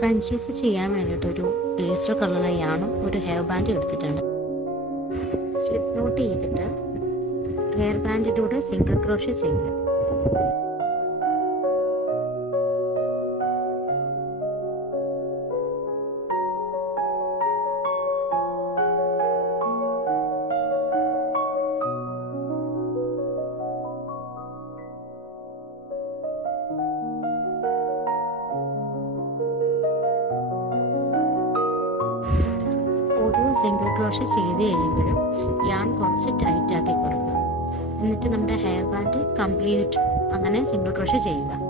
Crunchies ചെയ്യാൻ വേണ്ടിയിട്ടൊരു pastel കളറുള്ള യാണും ഒരു ഹെയർ ബാൻഡ് എടുത്തിട്ടുണ്ട്. സ്ലിപ്പ് നോട്ട് ചെയ്തിട്ട് ഹെയർ ബാൻഡിലൂടെ സിംഗിൾ ക്രോഷ്യ ചെയ്യുക. സിംഗിൾ ക്രോഷ്യ ചെയ്ത് കഴിയുമ്പോഴും യാൺ കുറച്ച് ടൈറ്റ് ആക്കി കൊടുക്കുക. എന്നിട്ട് നമ്മുടെ ഹെയർ ബാൻഡ് കംപ്ലീറ്റ് അങ്ങനെ സിംഗിൾ ക്രോഷ്യ ചെയ്യുക.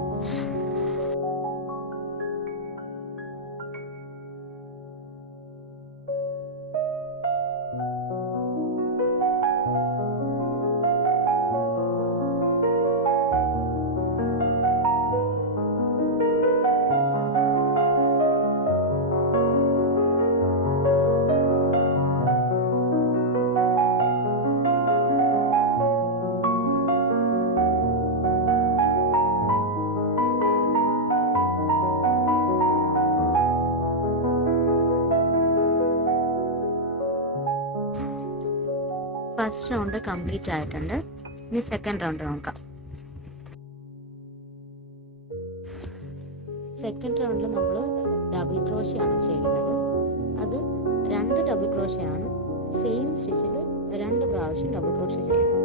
ഫസ്റ്റ് റൗണ്ട് കംപ്ലീറ്റ് ആയിട്ടുണ്ട്. ഇനി സെക്കൻഡ് റൗണ്ട് നോക്കാം. സെക്കൻഡ് റൗണ്ടിൽ നമ്മൾ ഡബിൾ ക്രോഷ്യ ആണ് ചെയ്യുന്നത്. അത് 2 ഡബിൾ ക്രോഷ്യ ആണ്. സെയിം സ്റ്റിച്ചിൽ 2 പ്രാവശ്യം ഡബിൾ ക്രോഷ്യ ചെയ്യണം.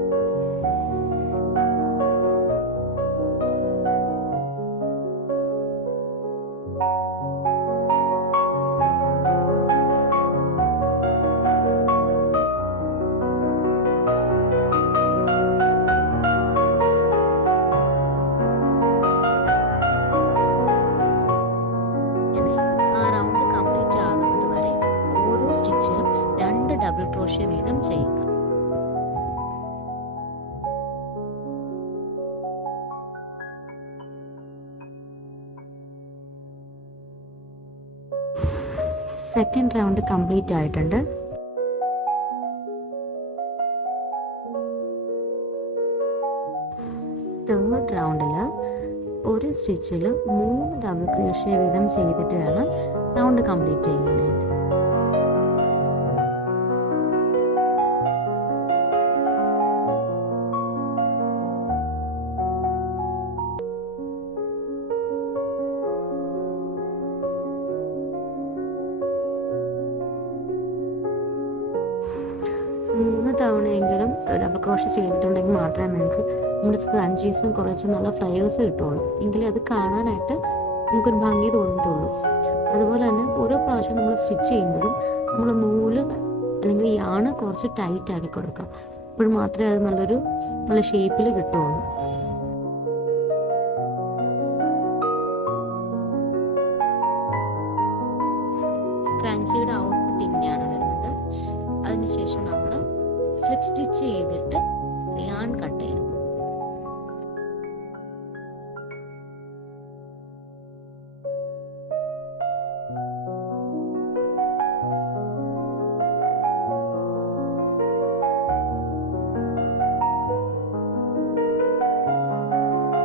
സ്റ്റിച്ചിലും 2 ഡബിൾ ക്രോഷ്യ വീതം ചെയ്യുക. സെക്കൻഡ് റൗണ്ട് കംപ്ലീറ്റ് ആയിട്ടുണ്ട്. തേർഡ് റൗണ്ടിൽ ഒരു സ്റ്റിച്ചിൽ 3 ഡബിൾ ക്രോഷ്യ വീതം ചെയ്തിട്ട് വേണം റൗണ്ട് കംപ്ലീറ്റ് ചെയ്യാനായിട്ട്. മൂന്ന് തവണയെങ്കിലും ഡബിൾ ക്രോഷ്യ ചെയ്തിട്ടുണ്ടെങ്കിൽ മാത്രമേ നമുക്ക് നമ്മുടെ സ്ക്രഞ്ചീസിനും കുറച്ച് നല്ല ഫ്ലയേഴ്സ് കിട്ടുള്ളൂ. എങ്കിലേ അത് കാണാനായിട്ട് നമുക്കൊരു ഭംഗി തോന്നത്തുള്ളൂ. അതുപോലെ തന്നെ ഓരോ പ്രാവശ്യം നമ്മൾ സ്റ്റിച്ച് ചെയ്യുമ്പോഴും നമ്മൾ നൂല് അല്ലെങ്കിൽ യാണ് കുറച്ച് ടൈറ്റ് ആക്കി കൊടുക്കാം. അപ്പോൾ മാത്രമേ അത് നല്ല ഷേപ്പിൽ കിട്ടുള്ളൂ. സ്ക്രഞ്ചിയുടെ ഔട്ട്പുട്ട് ഇങ്ങനെയാണ് വരുന്നത്. അതിനുശേഷം നമ്മൾ സ്ലിപ്പ് സ്റ്റിച്ച് ചെയ്തിട്ട് യാൺ കട്ട് ചെയ്യണം.